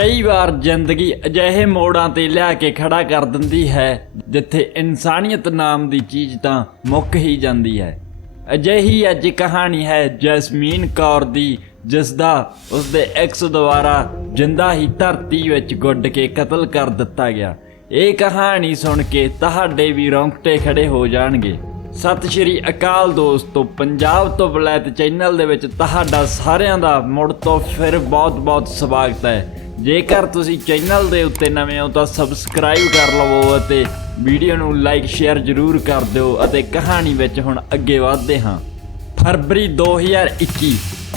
ਕਈ ਵਾਰ ਜ਼ਿੰਦਗੀ ਅਜਿਹੇ ਮੋੜਾਂ ਤੇ ਲਿਆ ਕੇ ਖੜਾ ਕਰ ਦਿੰਦੀ ਹੈ, ਜਿੱਥੇ ਇਨਸਾਨੀਅਤ ਨਾਮ ਦੀ ਚੀਜ਼ ਤਾਂ ਮੁੱਕ ਹੀ ਜਾਂਦੀ ਹੈ। ਅਜਿਹੀ ਅੱਜ ਕਹਾਣੀ ਹੈ ਜੈਸਮੀਨ ਕੌਰ ਦੀ ਜਿਸ ਦਾ ਉਸਦੇ ਐਕਸ ਦੁਆਰਾ ਜਿੰਦਾ ਹੀ ਧਰਤੀ ਵਿੱਚ ਗੁੱਡ ਕੇ ਕਤਲ ਕਰ ਦਿੱਤਾ ਗਿਆ। ਇਹ ਕਹਾਣੀ ਸੁਣ ਕੇ ਤੁਹਾਡੇ ਵੀ ਰੌਂਗਟੇ ਖੜੇ ਹੋ ਜਾਣਗੇ। ਸਤਿ ਸ਼੍ਰੀ ਅਕਾਲ ਦੋਸਤੋ, ਪੰਜਾਬ ਤੋਂ ਬਲੈਤ ਚੈਨਲ ਦੇ ਵਿੱਚ ਤੁਹਾਡਾ ਸਾਰਿਆਂ ਦਾ ਮੁੜ ਤੋਂ ਫਿਰ ਬਹੁਤ-ਬਹੁਤ ਸਵਾਗਤ ਹੈ। ਜੇਕਰ ਤੁਸੀਂ ਚੈਨਲ ਦੇ ਉੱਤੇ ਨਵੇਂ ਹੋ ਤਾਂ ਸਬਸਕ੍ਰਾਈਬ ਕਰ ਲਵੋ ਅਤੇ ਵੀਡੀਓ ਨੂੰ ਲਾਈਕ ਸ਼ੇਅਰ ਜ਼ਰੂਰ ਕਰ ਦਿਓ ਅਤੇ ਕਹਾਣੀ ਵਿੱਚ ਹੁਣ ਅੱਗੇ ਵਧਦੇ ਹਾਂ। ਫਰਵਰੀ 2021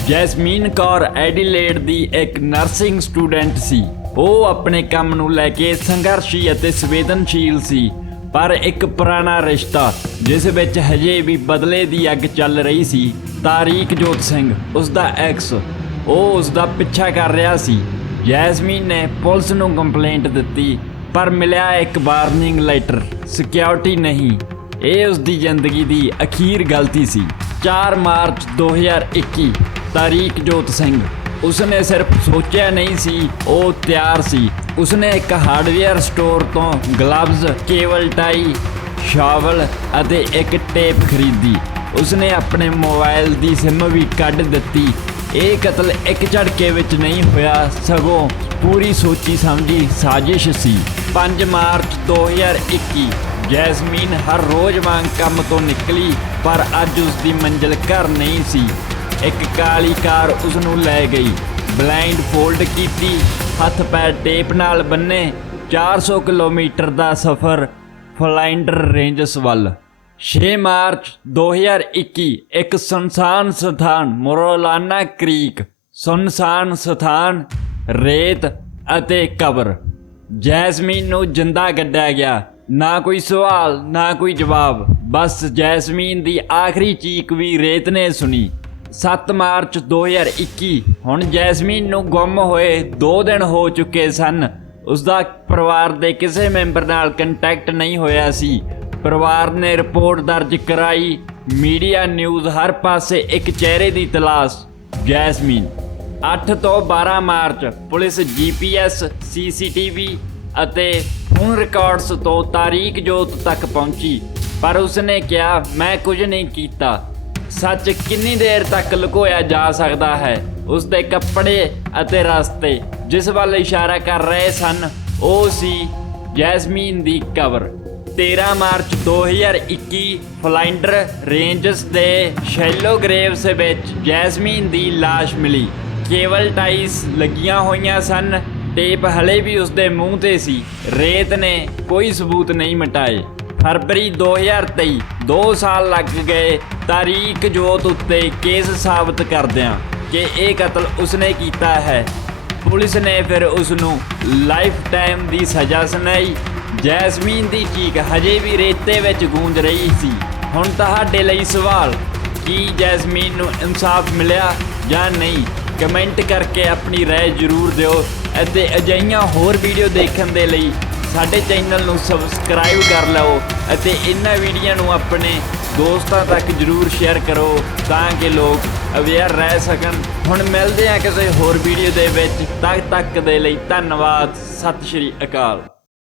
ਜੈਸਮੀਨ ਕੌਰ ਐਡੀਲੇਡ ਦੀ ਇੱਕ ਨਰਸਿੰਗ ਸਟੂਡੈਂਟ ਸੀ। ਉਹ ਆਪਣੇ ਕੰਮ ਨੂੰ ਲੈ ਕੇ ਸੰਘਰਸ਼ੀ ਅਤੇ ਸੰਵੇਦਨਸ਼ੀਲ ਸੀ, ਪਰ ਇੱਕ ਪੁਰਾਣਾ ਰਿਸ਼ਤਾ, ਜਿਸ ਵਿੱਚ ਹਜੇ ਵੀ ਬਦਲੇ ਦੀ ਅੱਗ ਚੱਲ ਰਹੀ ਸੀ, ਤਾਰੀਕ ਜੋਤ ਸਿੰਘ ਉਸ ਦਾ ਐਕਸ ਉਹ ਉਸ ਦਾ ਪਿੱਛਾ ਕਰ ਰਿਹਾ ਸੀ। ਜੈਸਮੀਨ ਨੇ ਪੁਲਿਸ ਨੂੰ ਕੰਪਲੇਂਟ ਦਿੱਤੀ, ਪਰ ਮਿਲਿਆ ਇੱਕ ਵਾਰਨਿੰਗ ਲੈਟਰ ਸਿਕਿਉਰਿਟੀ ਨਹੀਂ। ਇਹ ਉਸ ਦੀ ਜ਼ਿੰਦਗੀ ਦੀ ਅਖੀਰ ਗਲਤੀ ਸੀ। 4 ਮਾਰਚ 2021 ਤਾਰੀਖ ਜੋਤ ਸਿੰਘ। ਉਸਨੇ ਸਿਰਫ ਸੋਚਿਆ ਨਹੀਂ ਸੀ, ਉਹ ਤਿਆਰ ਸੀ। ਉਸਨੇ ਇੱਕ ਹਾਰਡਵੇਅਰ ਸਟੋਰ ਤੋਂ ਗਲਵਜ਼ ਕੇਬਲ ਟਾਈ, ਸ਼ਾਵਲ ਅਤੇ ਇੱਕ ਟੇਪ ਖਰੀਦੀ। ਉਸਨੇ ਆਪਣੇ ਮੋਬਾਈਲ ਦੀ ਸਿਮ ਵੀ ਕੱਢ ਦਿੱਤੀ। ਇਹ ਕਤਲ ਇੱਕ ਝਟਕੇ ਵਿੱਚ ਨਹੀਂ ਹੋਇਆ, ਸਗੋਂ ਪੂਰੀ ਸੋਚੀ ਸਮਝੀ ਸਾਜ਼ਿਸ਼ ਸੀ। 5 ਮਾਰਚ 2021 ਜੈਸਮੀਨ ਹਰ ਰੋਜ਼ ਵਾਂਗ ਕੰਮ ਤੋਂ ਨਿਕਲੀ, ਪਰ ਅੱਜ ਉਸ ਦੀ ਮੰਜ਼ਿਲ ਘਰ ਨਹੀਂ ਸੀ। ਇੱਕ ਕਾਲੀ ਕਾਰ ਉਸ ਨੂੰ ਲੈ ਗਈ। ਬਲਾਈਂਡ ਫੋਲਡ ਕੀਤੀ, ਹੱਥ ਪੈਰ ਟੇਪ ਨਾਲ ਬੰਨੇ 400 ਕਿਲੋਮੀਟਰ ਦਾ ਸਫ਼ਰ ਫਲਾਈਂਡਰ ਰੇਂਜਸ ਵੱਲ। 6 ਮਾਰਚ 2021 ਇੱਕ ਸੁਨਸਾਨ ਸਥਾਨ ਮੋਰੋਲਾਨਾ ਕ੍ਰੀਕ, ਸੁਨਸਾਨ ਸਥਾਨ ਰੇਤ ਅਤੇ ਕਬਰ। ਜੈਸਮੀਨ ਨੂੰ ਜਿੰਦਾ ਗੱਡਿਆ ਗਿਆ। ਨਾ ਕੋਈ ਸਵਾਲ, ਨਾ ਕੋਈ ਜਵਾਬ। ਬਸ ਜੈਸਮੀਨ ਦੀ ਆਖਰੀ ਚੀਕ ਵੀ ਰੇਤ ਨੇ ਸੁਣੀ। 7 ਮਾਰਚ 2021 ਹੁਣ ਜੈਸਮੀਨ ਨੂੰ ਗੁੰਮ ਹੋਏ 2 ਦਿਨ ਹੋ ਚੁੱਕੇ ਸਨ। ਉਸ ਦਾ ਪਰਿਵਾਰ ਦੇ ਕਿਸੇ ਮੈਂਬਰ ਨਾਲ ਕੰਟੈਕਟ ਨਹੀਂ ਹੋਇਆ ਸੀ। ਪਰਿਵਾਰ ਨੇ ਰਿਪੋਰਟ ਦਰਜ ਕਰਾਈ। ਮੀਡੀਆ ਨਿਊਜ਼ ਹਰ ਪਾਸੇ ਇੱਕ ਚਿਹਰੇ ਦੀ ਤਲਾਸ਼। ਜੈਸਮੀਨ 8 ਤੋਂ 12 ਮਾਰਚ, ਪੁਲਿਸ ਜੀਪੀਐਸ, ਸੀਸੀਟੀਵੀ ਅਤੇ ਫੋਨ ਰਿਕਾਰਡਸ ਤੋਂ ਤਾਰੀਖ ਜੋਤ ਤੱਕ ਪਹੁੰਚੀ। ਪਰ ਉਸਨੇ ਕਿਹਾ, ਮੈਂ ਕੁਝ ਨਹੀਂ ਕੀਤਾ। ਸੱਚ ਕਿੰਨੀ ਦੇਰ ਤੱਕ ਲੁਕੋਇਆ ਜਾ ਸਕਦਾ ਹੈ? ਉਸ ਦੇ ਕੱਪੜੇ ਅਤੇ ਰਸਤੇ ਜਿਸ ਵੱਲ ਇਸ਼ਾਰਾ ਕਰ ਰਹੇ ਸਨ, ਉਹ ਸੀ ਜੈਸਮੀਨ ਦੀ ਕਬਰ। 13 ਮਾਰਚ 2021 ਫਲਾਈਂਡਰ ਰੇਂਜਸ ਦੇ ਸ਼ੈਲੋ ਗ੍ਰੇਵਸ ਵਿੱਚ ਜੈਸਮੀਨ ਦੀ ਲਾਸ਼ ਮਿਲੀ। ਕੇਵਲ ਟਾਈਸ ਲੱਗੀਆਂ ਹੋਈਆਂ ਸਨ, ਟੇਪ ਹਲੇ ਵੀ ਉਸਦੇ ਮੂੰਹ ਤੇ ਸੀ। ਰੇਤ ਨੇ ਕੋਈ ਸਬੂਤ ਨਹੀਂ ਮਿਟਾਏ। ਫਰਵਰੀ 2023 2 ਸਾਲ ਲੱਗ ਗਏ ਤਾਰੀਖ ਜੋਤ ਉੱਤੇ ਕੇਸ ਸਾਬਤ ਕਰਦਿਆਂ ਕਿ ਇਹ ਕਤਲ ਉਸਨੇ ਕੀਤਾ ਹੈ। ਪੁਲਿਸ ਨੇ ਫਿਰ ਉਸ ਨੂੰ ਲਾਈਫ ਟਾਈਮ ਦੀ ਸਜ਼ਾ ਸੁਣਾਈ। ਜੈਸਮੀਨ ਦੀ ਚੀਕ ਹਜੇ ਵੀ ਰੇਤੇ ਵਿੱਚ ਗੂੰਜ ਰਹੀ ਸੀ ਹੁਣ ਤੁਹਾਡੇ ਲਈ ਸਵਾਲ ਕੀ ਜੈਸਮੀਨ ਨੂੰ ਇਨਸਾਫ ਮਿਲਿਆ ਜਾਂ ਨਹੀਂ ਕਮੈਂਟ ਕਰਕੇ ਆਪਣੀ رائے ਜ਼ਰੂਰ ਦਿਓ ਅਤੇ ਅਜਿਹੀਆਂ ਹੋਰ ਵੀਡੀਓ ਦੇਖਣ ਦੇ ਲਈ ਸਾਡੇ ਚੈਨਲ ਨੂੰ ਸਬਸਕ੍ਰਾਈਬ ਕਰ ਲਓ ਅਤੇ ਇਹਨਾਂ ਵੀਡੀਓ ਨੂੰ ਆਪਣੇ ਦੋਸਤਾਂ ਤੱਕ ਜਰੂਰ ਸ਼ੇਅਰ ਕਰੋ ਤਾਂ ਕਿ ਲੋਕ ਅਵੇਅਰ ਰਹਿ ਸਕਣ ਹੁਣ ਮਿਲਦੇ ਹਾਂ ਕਿਸੇ ਹੋਰ ਵੀਡੀਓ ਦੇ ਵਿੱਚ ਤਦ ਤੱਕ ਦੇ ਲਈ ਧੰਨਵਾਦ ਸਤਿ ਸ਼੍ਰੀ ਅਕਾਲ